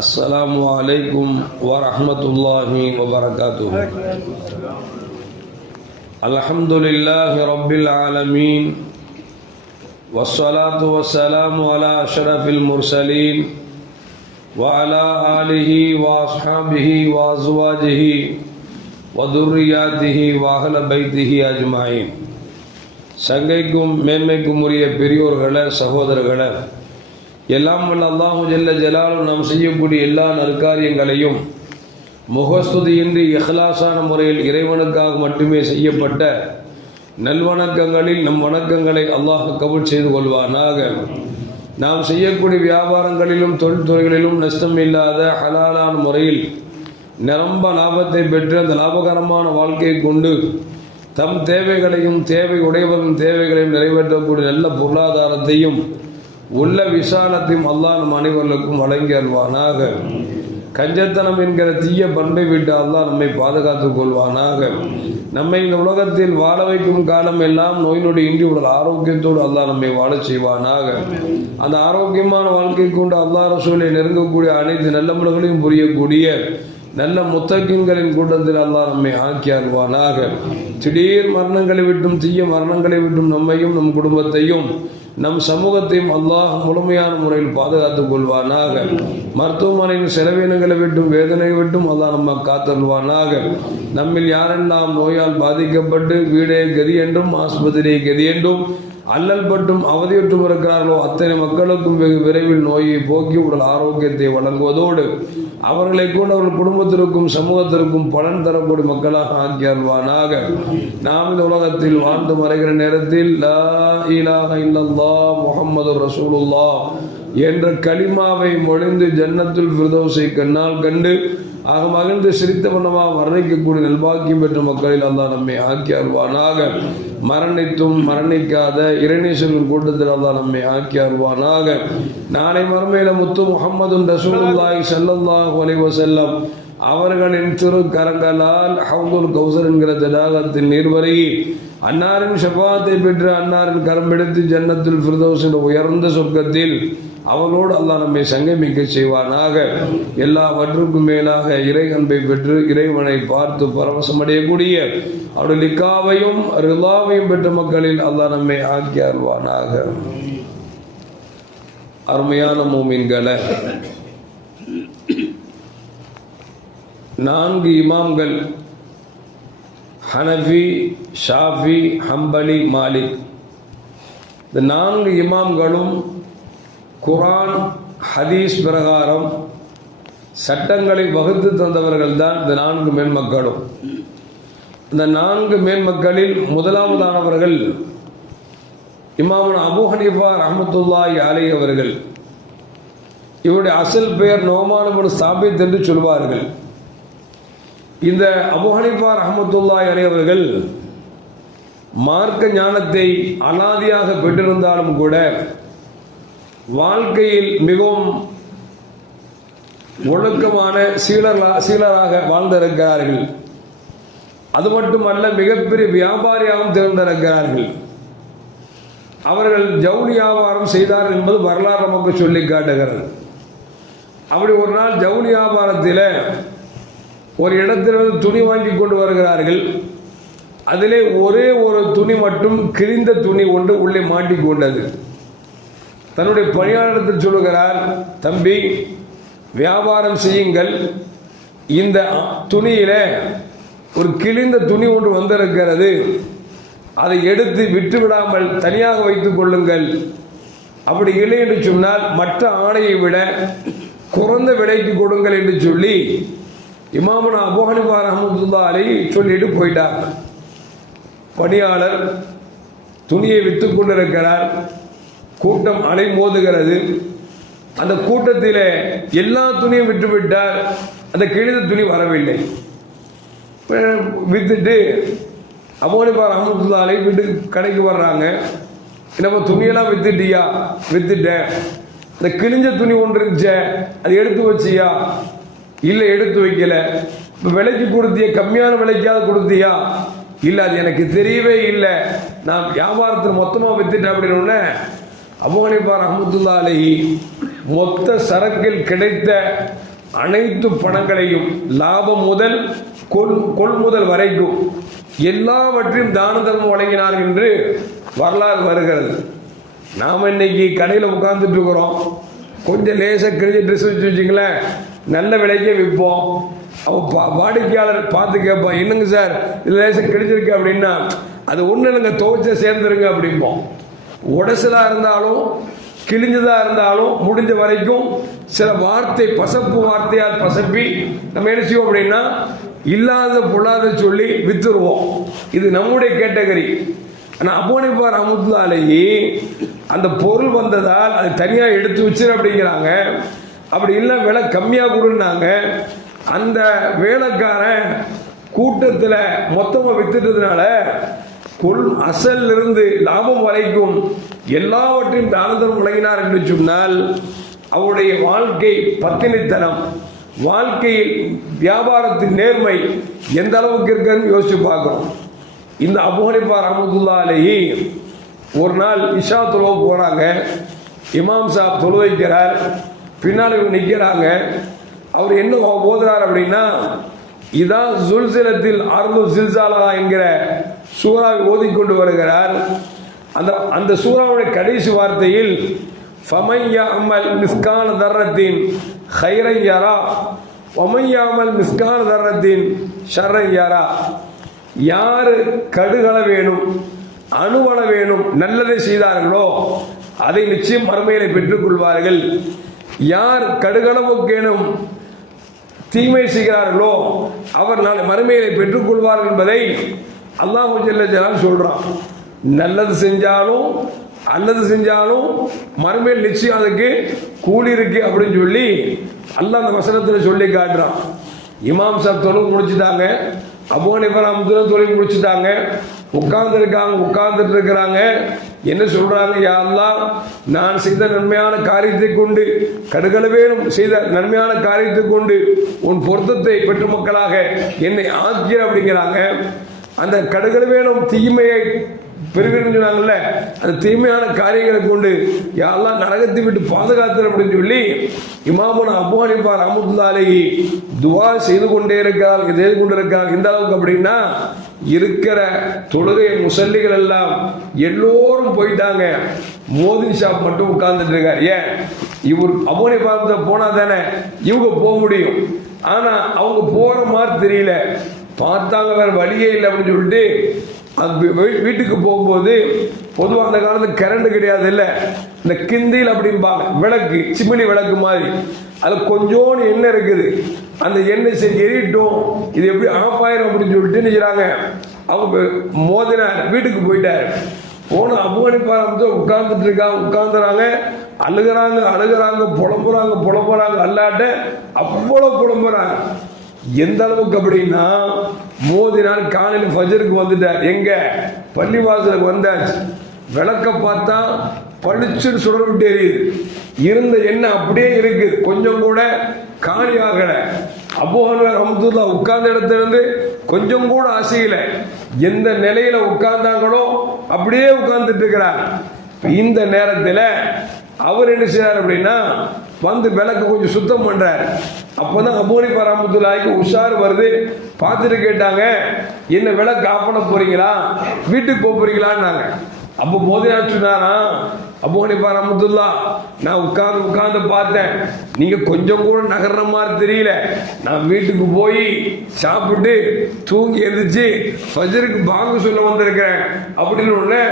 अस्सलामु अलैकुम वरहमतुल्लाहि वबरकातुहु। अल्हम्दुलिल्लाहि रब्बिल आलमीन वस्सलातु वस्सलामु अला अशरफिल मुरसलीन व अला आलिहि व अस्हाबिहि व अज़वाजिहि व दुर्रियातिहि व अहल बैतिहि अजमाइन। சங்கைக்கும் மேன்மைக்கும் உரிய பெரியோர்களே, சகோதரர்களே, எல்லாம் வல்ல அல்லாஹு ஜல்ல ஜலாலுஹு நாம் செய்யக்கூடிய எல்லா நற்காரியங்களையும் முகஸ்துதியின்றி இஹ்லாஸான முறையில் இறைவனுக்காக மட்டுமே செய்யப்பட்ட நல்வணக்கங்களில் நம் வணக்கங்களை அல்லாஹ் கபூல் செய்து கொள்வானாக. நாம் செய்யக்கூடிய வியாபாரங்களிலும் தொழில்துறைகளிலும் நஷ்டம் இல்லாத ஹலாலான முறையில் நிரம்ப லாபத்தை பெற்று அந்த லாபகரமான வாழ்க்கையை கொண்டு தம் தேவைகளையும் தேவை உடையவர்களின் தேவைகளையும் நிறைவேற்றக்கூடிய நல்ல பொருளாதாரத்தையும் உள்ள விசாலத்தையும் அல்லாஹ் நம் அனைவர்களுக்கும் வழங்கி அல்வானாக. கஞ்சத்தனம் என்கிற தீய பண்பை விட்டு அல்லாஹ் நம்மை பாதுகாத்துக் கொள்வானாக. நம்மை இந்த உலகத்தில் வாழ வைக்கும் காலம் எல்லாம் நோய் நொடி இன்றி உடல் ஆரோக்கியத்தோடு அல்லாஹ் நம்மை வாழச் செய்வானாக. அந்த ஆரோக்கியமான வாழ்க்கை கொண்டு அல்லாஹ் ரசூலை நெருங்கக்கூடிய அனைத்து நல்லமல்களையும் புரியக்கூடிய நல்ல முத்தகின்களின் கூட்டத்தில் அல்லாஹ் நம்மை ஆக்கி அருள்வானாக. திடீர் மரணங்களை விட்டும் தீய மரணங்களை விட்டும் நம்மையும் நம் குடும்பத்தையும் நம் சமூகத்தையும் அல்லாஹ் முழுமையான முறையில் பாதுகாத்துக் கொள்வானாக. மருத்துவமனையின் செலவினங்களை விட்டும் வேதனை விட்டும் அல்லாஹ் நம்ம காத்தருள்வானாக. நம்மில் யாரெல்லாம் நோயால் பாதிக்கப்பட்டு வீடே கதி என்றும் ஆஸ்பத்திரியை கதி என்றும் அல்லல் பட்டும் அவதியுற்றும் இருக்கிறார்களோ அத்தனை மக்களுக்கும் வெகு விரைவில் நோயை போக்கி உடல் ஆரோக்கியத்தை வழங்குவதோடு அவர்களை கூட அவர்கள் குடும்பத்திற்கும் சமூகத்திற்கும் பலன் தரக்கூடிய மக்களாக ஆக்கி அருள்வானாக. நாம் இந்த உலகத்தில் வாழ்ந்து மறைகிற நேரத்தில் லா இலாஹ இல்லல்லாஹ் முஹம்மது ரசூலுல்லாஹ் என்ற கலிமாவை மொழிந்து ஜன்னத்துல் ஃபிர்தௌஸை கண்ணால் கண்டு ஆக மகிழ்ந்து சிரித்த வண்ணமாக வர்ணிக்கக்கூடிய நல்பாக்கியம் பெற்ற மக்களில் அல்லாஹ் நம்மை ஆக்கி அருள்வானாக. மரணித்தும் மரணிக்காத இறைநேசரின் கூட்டத்தில் அல்லாஹ் நம்மை ஆக்கி அருள்வானாக. நாளை மறுமையில முத்து முஹம்மதுன் ரசூலுல்லாஹி ஸல்லல்லாஹு அலைஹி வஸல்லம் அவர்களின் திருக்கரங்களால் ஹவுதுல் கௌசர் என்கிற தடாகத்தின் நீர்வருகி அன்னாரின் ஷஃபாத்தை பெற்று அன்னாரின் கரம் பிடித்து ஜன்னத்துல் ஃபிர்தௌஸ் என்ற உயர்ந்த சொர்க்கத்தில் அவளோடு அல்லாஹ் நம்மை சங்கமிக்க செய்வானாக. எல்லாவற்றுக்கும் மேலாக இறை அன்பை பெற்று இறைவனை பார்த்து பரவசமடையக்கூடிய அவருடைய லிக்காவையும் ரிலாவையும் பெற்ற மக்களில் அல்லாஹ் நம்மை ஆக்கி அருள்வானாக. அருமையான மூமின்களே, 4 இமாம்கள் ஹனஃபி, ஷாஃபி, ஹம்பலி, மாலிக். இந்த 4 இமாம்களும் குர்ஆன் ஹதீஸ் பிரகாரம் சட்டங்களை வகுத்து தந்தவர்கள் தான் இந்த 4 மேன்மக்களும். இந்த 4 மேன்மக்களில் முதலாவதானவர்கள் இமாமுனா அபூ ஹனீஃபா ரஹ்மத்துல்லாஹி அலைஹி அவர்கள். இவருடைய அசல் பெயர் நுஅமான் இப்னு சாபித் என்று சொல்வார்கள். இந்த அபூ ஹனீஃபா ரஹ்மத்துல்லாஹி அலைஹி அவர்கள் மார்க்க ஞானத்தை அலாதியாக பெற்றிருந்தாலும் கூட வாழ்க்கையில் மிகவும் ஒழுக்கமான சீலராக வாழ்ந்திருக்கிறார்கள். அது மட்டுமல்ல, மிகப்பெரிய வியாபாரியாகவும் திறந்திருக்கிறார்கள். அவர்கள் ஜவுளி வியாபாரம் செய்தார்கள் என்பது வரலாறு நமக்கு சொல்லி காட்டுகிறது. அப்படி ஒரு நாள் ஜவுளி வியாபாரத்தில் ஒரு இடத்திலிருந்து துணி வாங்கி கொண்டு வருகிறார்கள். அதிலே ஒரே ஒரு துணி மட்டும் கிழிந்த துணி ஒன்று உள்ளே மாட்டிக்கொண்டது. தன்னுடைய பணியாளரிடத்தில் சொல்லுகிறார், தம்பி, வியாபாரம் செய்யுங்கள், இந்த துணியில ஒரு கிழிந்த துணி ஒன்று வந்திருக்கிறது, அதை எடுத்து விட்டு விடாமல் தனியாக வைத்துக் கொள்ளுங்கள். அப்படி இல்லை என்று சொன்னால் மற்ற ஆடையை விட குறைந்த விலைக்கு கொடுங்கள் என்று சொல்லி இமாமுனா அபூ ஹனீஃபா ரஹ்மத்துல்லாஹி அலைஹி சொல்லிட்டு போயிட்டார். பணியாளர் துணியை விற்று கொண்டிருக்கிறார். கூட்டம் அலை மோதுகிறது. அந்த கூட்டத்தில் எல்லா துணியும் விட்டுவிட்டார். அந்த கிழிந்த துணி வரவில்லை. வித்துட்டு அபூ ஹனீஃபா ரஹ்மத்துல்லாஹி அலைஹி வீட்டுக்கு கடைக்கு வர்றாங்க. நம்ம துணியெல்லாம் வித்துட்டியா? வித்துட்டேன். அந்த கிழிஞ்ச துணி ஒன்று இருந்துச்சே, அது எடுத்து வச்சியா? இல்லை, எடுத்து வைக்கல. இப்போ விலைக்கு கொடுத்தியா? கம்மியான விலைக்காவது கொடுத்தியா? இல்லை, அது எனக்கு தெரியவே இல்லை, நான் வியாபாரத்தில் மொத்தமாக வித்துட்டேன் அப்படின்னு அபூ ஹனீஃபா ரஹ்மத்துல்லாஹி அலைஹி மொத்த சரக்கில் கிடைத்த அனைத்து பணங்களையும் லாபம் முதல் கொள்முதல் வரைக்கும் எல்லாவற்றையும் தான தர்மம் வழங்கினார் என்று வரலாறு வருகிறது. நாம் இன்னைக்கு கடையில் உட்கார்ந்துட்டு இருக்கிறோம், கொஞ்சம் லேசாக கிழிஞ்ச ட்ரெஸ் வச்சுங்களேன், நல்ல விலைக்கே விற்போம். அவன் வாடிக்கையாளர் பார்த்து கேட்பான், என்னங்க சார் இது லேசாக கிழிஞ்சிருக்கு அப்படின்னா, அது ஒன்றும் இல்லைங்க, துவைச்ச சேர்ந்துருங்க அப்படிம்போம். உடசலாக இருந்தாலும் கிழிஞ்சதாக இருந்தாலும் முடிஞ்ச வரைக்கும் சில வார்த்தை பசப்பு வார்த்தையால் பசப்பி நம்ம என்ன செய்வோம் அப்படின்னா இல்லாத பொல்லாத சொல்லி வித்துருவோம். இது நம்முடைய கேட்டகரி. ஆனால் அபூ ஹனீஃபா ரஹ்மத்துல்லாஹி அலைஹி அந்த பொருள் வந்ததால் அது தனியாக எடுத்து வச்சிரு அப்படிங்கிறாங்க. அப்படி இல்லை விலை கம்மியாக கொடுன்னாங்க. அந்த வேலைக்காரன் கூட்டத்தில் மொத்தமாக வித்துட்டதுனால அசல் இருந்து லாபம் வரைக்கும் எல்லாவற்றையும் தானதம் வழங்கினார் என்று சொன்னால் அவருடைய வாழ்க்கை பத்தினித்தனம், வாழ்க்கையில் வியாபாரத்தின் நேர்மை எந்த அளவுக்கு இருக்குன்னு யோசிச்சு பார்க்கணும். இந்த அபூ ஹனீஃபா ரஹ்மத்துல்லாஹி அலைஹி ஒரு நாள் இஷா தொழுவ போகிறாங்க. இமாம் சாப் தொழு வைக்கிறார், பின்னால் இவங்க நிற்கிறாங்க. அவர் என்ன போதுறார் அப்படின்னா, இதான் ஜுல்சிலத்தில் அர்து ஜில்சாலா என்கிற சூறாவை ஓதிக்கொண்டு வருகிறார். அந்த சூறாவுடைய கடைசி வார்த்தையில் ஃபமன் யஅமல் மிஸ்கான தர்ரத்தின் கைரன் யரா வமன் யஅமல் மிஸ்கான தர்ரத்தின் ஷர்ரன் யரா. யார் கடுகள வேணும் அணுவள வேணும் நல்லதை செய்தார்களோ அதை நிச்சயம் மறுமையிலே பெற்றுக்கொள்வார்கள். யார் கடுகளவுக்கேனும் தீமை செய்கிறார்களோ அவர் நாளை மறுமையிலே பெற்றுக்கொள்வார்கள் என்பதை அல்லாஹ் ஜல்ல ஜலாலுஹு சொல்றான். நல்லது செஞ்சாலும் அல்லது செஞ்சாலும் மறுமையில் நிச்சயம் அதுக்கு கூலி இருக்கு அப்படின்னு சொல்லி அல்லாஹ் அந்த வசனத்தில் சொல்லி காட்டுறான். இமாம் சாப் தொழுகை முடிச்சுட்டாங்க, அபூ ஹனீஃபா ரஹ்மத்துல்லாஹி தொழுகை முடிச்சுட்டாங்க, உட்கார்ந்துட்டு இருக்கிறாங்க. என்ன சொல்றாங்க, யா அல்லாஹ் நான் செய்த நன்மையான காரியத்தை கொண்டு கடுகளவேனும் செய்த நன்மையான காரியத்தை கொண்டு உன் பொருத்தத்தை பெற்ற மக்களாக என்னை ஆக்கிற அப்படிங்கிறாங்க. அந்த கடுகளவேனும் தீமையை பெருகணும்னு சொன்னாங்கல்ல, அந்த தீமையான காரியங்களை கொண்டு யாரெல்லாம் நரகத்தை விட்டு பாதுகாத்து அப்படின்னு சொல்லி இமாமுனா அபூ ஹனீஃபா ரஹ்மத்துல்லாஹி அலைஹி துஆ செய்து கொண்டே இருக்காங்க. இந்த அளவுக்கு அப்படின்னா இருக்கிற தொழுகை முசல்லிகள் எல்லாம் எல்லோரும் போயிட்டாங்க, மோதின் ஷாப் மட்டும் உட்கார்ந்துட்டு இருக்காரு. ஏன், இவர் அபூ ஹனீஃபா போனா தானே இவங்க போக முடியும். ஆனா அவங்க போற மாதிரி தெரியல, பார்த்தாங்க வேற வழியே இல்லை அப்படின்னு சொல்லிட்டு வீட்டுக்கு போகும்போது பொதுவாக அந்த காலத்தில் கரண்ட் கிடையாது இல்லை, இந்த கிந்தில் அப்படிம்பாங்க, விளக்கு சிமினி விளக்கு மாதிரி, அதில் கொஞ்சோண்டு எண்ணெய் இருக்குது. அந்த எண்ணெய் சரி எரிட்டும், இது எப்படி ஆஃப் ஆயிரும் அப்படின்னு சொல்லிட்டு நினைக்கிறாங்க. அவங்க மோதினார், வீட்டுக்கு போயிட்டார். போன அபூ ஹனீஃபா உட்கார்ந்துறாங்க, அழுகிறாங்க, புலம்புறாங்க, அல்லாட்ட அவ்வளோ புலம்புறாங்க. எந்த அளவுக்கு அப்படின்னா மோதினார் காலையில் ஃபஜருக்கு வந்துட்டார். எங்க பள்ளிவாசலுக்கு வந்தாச்சு, விளக்க பார்த்தா பளிச்சுன்னு சுடர் விட்டு எரியுது. இருந்த எண்ணெய் அப்படியே இருக்குது, கொஞ்சம் கூட காலி ஆகலை. அபூ ஹனீஃபா ரஹ்மத்துல்லாஹி உட்கார்ந்த இடத்துல இருந்து கொஞ்சம் கூட அசையல. எந்த நிலையில உட்கார்ந்தாங்களோ அப்படியே உட்கார்ந்துட்டு இருக்கிறார். இந்த நேரத்தில் அவர் என்ன செய்றார் அப்படின்னா வந்து விளக்கு கொஞ்சம் சுத்தம் பண்றாரு. அப்பதான் அபூ ஹனீஃபா ரஹ்மத்துல்லாஹிக்கு உஷார் வருது. பார்த்துட்டு கேட்டாங்க, என்ன விளக்கு ஆஃப் பண்ண போறீங்களா, வீட்டுக்கு போக போறீங்களான்னாங்க. அப்போ மோதினார் சொன்னாரா, அபூ ஹனீஃபா ரஹ்மத்துல்லாஹி நான் உட்கார்ந்து பார்த்தேன், நீங்க கொஞ்சம் கூட நகர்ற மாதிரி தெரியல. நான் வீட்டுக்கு போய் சாப்பிட்டு தூங்கி எழுந்திரிச்சு ஃபஜருக்கு பாங்கு சொல்ல வந்திருக்கிறேன் அப்படின்னு ஒண்ணு.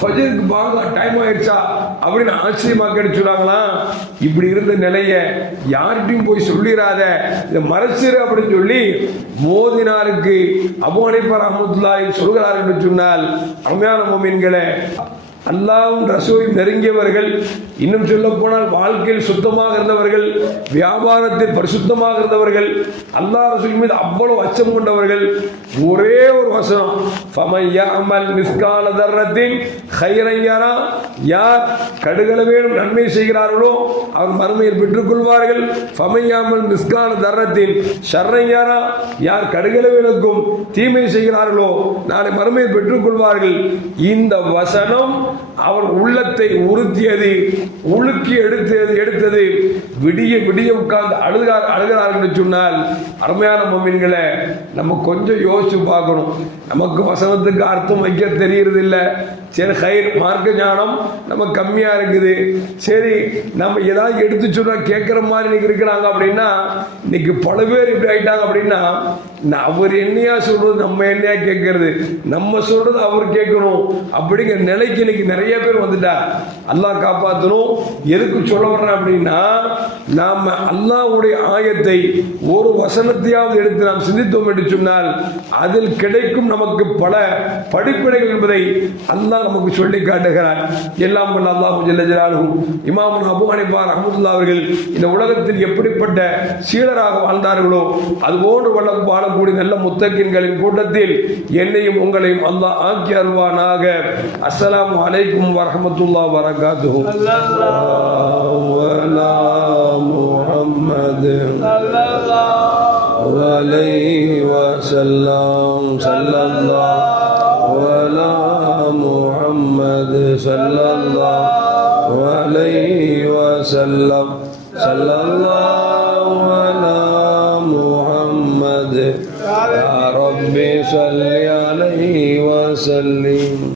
ஃபஜருக்கு பாங்கு டைம் ஆயிடுச்சா அப்படின்னு ஆச்சரியமா கிடைச்சுடாங்களா. இப்படி இருந்த நிலைய யார்கிட்டையும் போய் சொல்லிடாத, இதை மறைச்சிரு அப்படின்னு சொல்லி மோதினாருக்கு அபூ ஹனீஃபா ரஹ்மத்துல்லாஹி சொல்கிறார் என்று சொன்னால், அருமையான முஃமின்களே, அல்லாஹ்வும் ரசூலும் நெருங்கியவர்கள், இன்னும் சொல்ல போனால் வாழ்க்கையில் சுத்தமாக இருந்தவர்கள், வியாபாரத்தில் பரிசுத்தமாக இருந்தவர்கள், அல்லாஹ் ரசூல் மீது அவ்வளவு அச்சம் கொண்டவர்கள். ஒரே ஒரு வசனம், ஃபமன் யஅமல் மிஸ்கால தர்ரத்தின் கைரன் யரா, யார் கடுகளவேனும் நன்மை செய்கிறார்களோ அவர் மறுமையில் பெற்றுக்கொள்வார்கள். ஃபமன் யஅமல் மிஸ்கால தர்ரத்தின் ஷர்ரன் யரா, யார் கடுகளவேனுக்கும் தீமை செய்கிறார்களோ நாளை மறுமையில் பெற்றுக்கொள்வார்கள். இந்த வசனம் அவர் உள்ளத்தை உறுத்தியது, உழுக்கி எடுத்தது. விடிய விடிய உட்கார்ந்து அழுகிறார்கள் சொன்னால், அருமையான மொமின்களை நம்ம கொஞ்சம் யோசிச்சு பார்க்கணும். நமக்கு வசனத்துக்கு அர்த்தம் வைக்க தெரியறது இல்லை. சரி, ஹைர் மார்க்க ஞானம் நம்ம கம்மியா இருக்குது. சரி, நம்ம ஏதாவது எடுத்து சொன்னா கேட்கிற மாதிரி இன்னைக்கு இருக்கிறாங்க அப்படின்னா, இன்னைக்கு பல பேர் இப்படி ஆயிட்டாங்க அப்படின்னா, அவர் என்னையா சொல்றது நம்ம என்னையா கேட்கறது, நம்ம சொல்றது அவர் கேட்கணும் அப்படிங்கிற நிலைக்கு இன்னைக்கு நிறைய பேர் வந்துட்டா. அல்லாஹ் காப்பாற்றணும். எதுக்கு சொல்ல வர்றேன் அப்படின்னா, நாம அல்லாஹ்வுடைய ஆயத்தை ஒரு வசனத்தையாவது எடுத்து நாம் சிந்தித்தோம் என்று சொன்னால் அதில் கிடைக்கும் நமக்கு பல படிப்பினைகள் என்பதை அல்லாஹ் நமக்கு சொல்லி காட்டுகிறார். எல்லாம் வல்ல அல்லாஹ் ஜல்ல ஜலாலுஹு இமாம் அபூ ஹனீஃபா ரஹ்மத்துல்லாஹி அவர்கள் இந்த உலகத்தில் எப்படிப்பட்ட சீடராக வாழ்ந்தார்களோ அதுபோன்று வாழக்கூடிய நல்ல முத்தகீன்களின் கூட்டத்தில் என்னையும் உங்களையும் அல்லாஹ் ஆக்கி அருள்வானாக. அஸ்ஸலாமு அலைக்கும் வரஹ்மத்துல்லாஹி வபரகாத்துஹு. முஹம்மது ஸல்லல்லாஹு அலைஹி வஸல்லம் ஸல்லல்லாஹு அலா முஹம்மது ஸல்லல்லாஹு அலைஹி வஸல்லம் ஸல்லல்லாஹு அலா முஹம்மது யா ரப்பி ஸல்லி அலைஹி வஸல்லிம்.